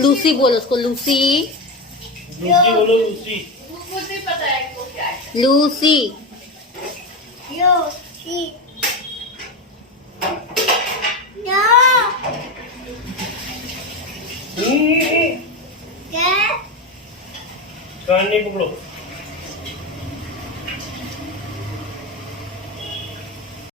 Lucy बोलो उसको, Lucy. Lucy बोलो, लूसी। मुझे पता है वो क्या है। लूसी। लूसी। क्या? कान नहीं पकड़ो।